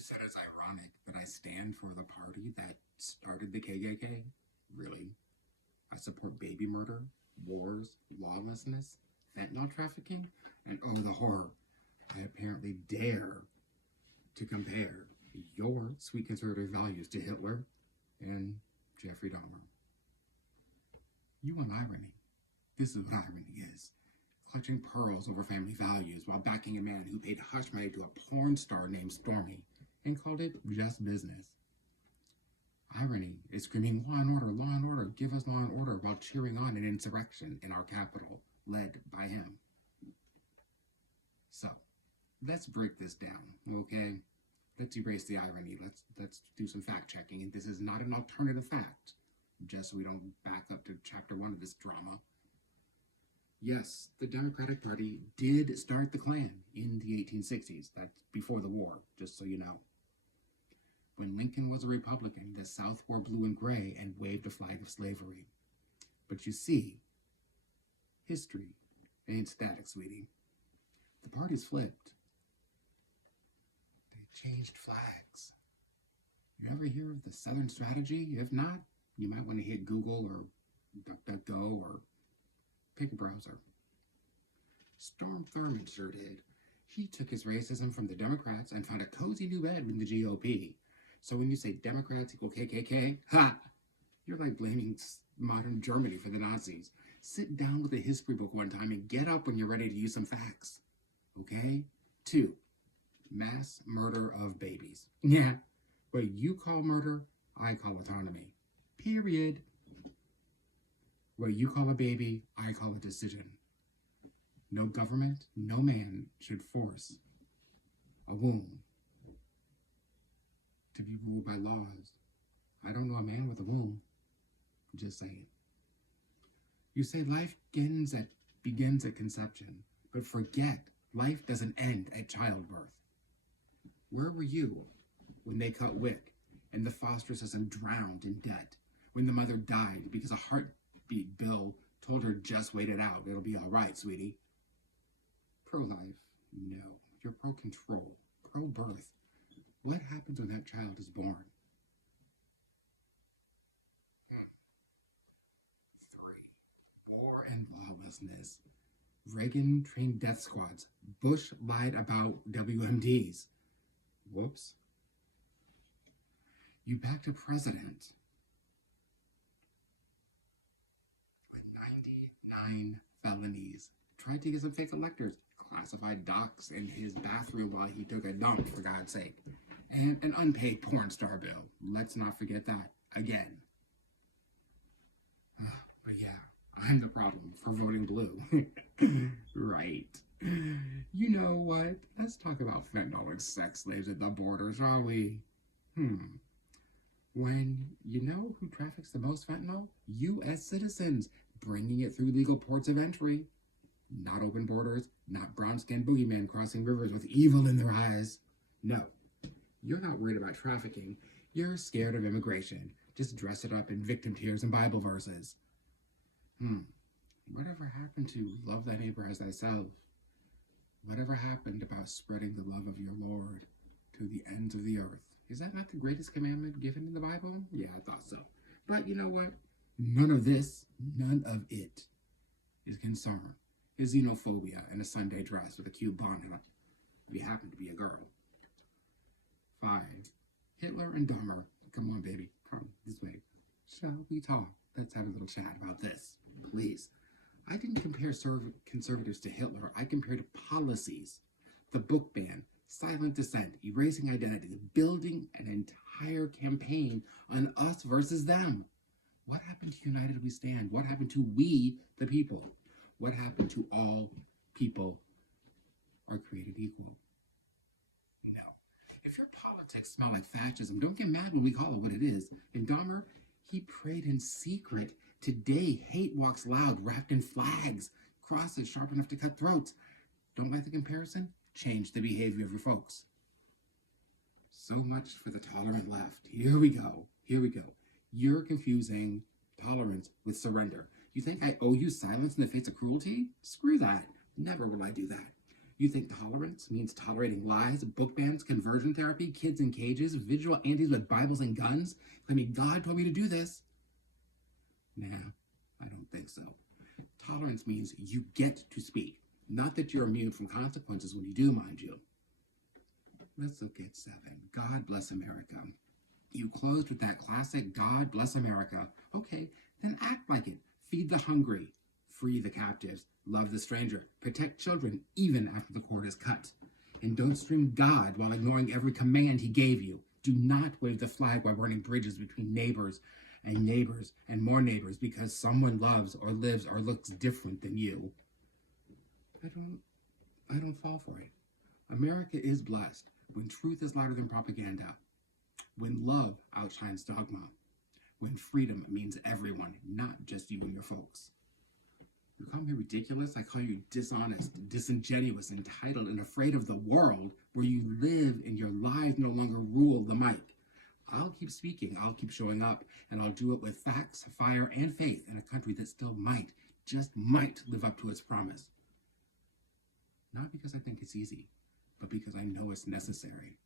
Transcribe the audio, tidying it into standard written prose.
said it's ironic that I stand for the party that started the KKK? Really? I support baby murder, wars, lawlessness, fentanyl trafficking, and oh, the horror. I apparently dare to compare your sweet conservative values to Hitler and Jeffrey Dahmer. You want irony. This is what irony is. Clutching pearls over family values while backing a man who paid hush money to a porn star named Stormy and called it just business. Irony is screaming law and order, give us law and order while cheering on an insurrection in our capital led by him. So, let's break this down, okay? Let's erase the irony. Let's do some fact checking. And this is not an alternative fact, just so we don't back up to chapter 1 of this drama. Yes, the Democratic Party did start the Klan in the 1860s. That's before the war, just so you know. When Lincoln was a Republican, the South wore blue and gray and waved a flag of slavery. But you see, history ain't static, sweetie. The parties flipped. They changed flags. You ever hear of the Southern strategy? If not, you might want to hit Google or DuckDuckGo or pick a browser. Storm Thurmond sure did. He took his racism from the Democrats and found a cozy new bed in the GOP. So when you say Democrats equal KKK, ha! You're like blaming modern Germany for the Nazis. Sit down with a history book one time and get up when you're ready to use some facts. Okay? 2, mass murder of babies. Yeah, what you call murder, I call autonomy. Period. What you call a baby, I call a decision. No government, no man should force a womb to be ruled by laws. I don't know a man with a womb. Just saying. You say life begins at conception, but forget life doesn't end at childbirth. Where were you when they cut WIC and the foster system drowned in debt? When the mother died because a heartbeat bill told her just wait it out, it'll be all right, sweetie. Pro-life? No. You're pro-control, pro-birth. What happens when that child is born? 3, war and lawlessness. Reagan trained death squads. Bush lied about WMDs. Whoops. You backed a president with 99 felonies. Tried to get some fake electors. Classified docs in his bathroom while he took a dump, for God's sake. And an unpaid porn star bill. Let's not forget that again. But yeah, I'm the problem for voting blue. Right. You know what? Let's talk about fentanyl and sex slaves at the border, shall we? When you know who traffics the most fentanyl? U.S. citizens, bringing it through legal ports of entry. Not open borders, not brown-skinned boogeymen crossing rivers with evil in their eyes. No, you're not worried about trafficking. You're scared of immigration. Just dress it up in victim tears and Bible verses. Whatever happened to love thy neighbor as thyself? Whatever happened about spreading the love of your Lord to the ends of the earth? Is that not the greatest commandment given in the Bible? Yeah, I thought so. But you know what? None of it is concern. Is xenophobia in a Sunday dress with a cute bonnet if you happen to be a girl. 5, Hitler and Dahmer. Come on, baby. Come this way. Shall we talk? Let's have a little chat about this, please. I didn't compare conservatives to Hitler. I compared policies. The book ban, silent dissent, erasing identity, building an entire campaign on us versus them. What happened to United We Stand? What happened to we, the people? What happened to all people are created equal? No. If your politics smell like fascism, don't get mad when we call it what it is. And Dahmer, he prayed in secret. Today, hate walks loud, wrapped in flags, crosses sharp enough to cut throats. Don't like the comparison? Change the behavior of your folks. So much for the tolerant left. Here we go. You're confusing tolerance with surrender. You think I owe you silence in the face of cruelty? Screw that. Never will I do that. You think tolerance means tolerating lies, book bans, conversion therapy, kids in cages, vigilantes with Bibles and guns? I mean, God told me to do this. Nah, I don't think so. Tolerance means you get to speak, not that you're immune from consequences when you do, mind you. Let's look at 7. God bless America. You closed with that classic God bless America. Okay, then act like it. Feed the hungry. Free the captives. Love the stranger. Protect children even after the cord is cut. And don't scream God while ignoring every command he gave you. Do not wave the flag while burning bridges between neighbors and more neighbors because someone loves or lives or looks different than you. I don't fall for it. America is blessed when truth is louder than propaganda, when love outshines dogma, when freedom means everyone, not just you and your folks. You call me ridiculous? I call you dishonest, disingenuous, entitled, and afraid of the world where you live and your lives no longer rule the mic. I'll keep speaking, I'll keep showing up, and I'll do it with facts, fire, and faith in a country that still might, just might, live up to its promise. Not because I think it's easy, but because I know it's necessary.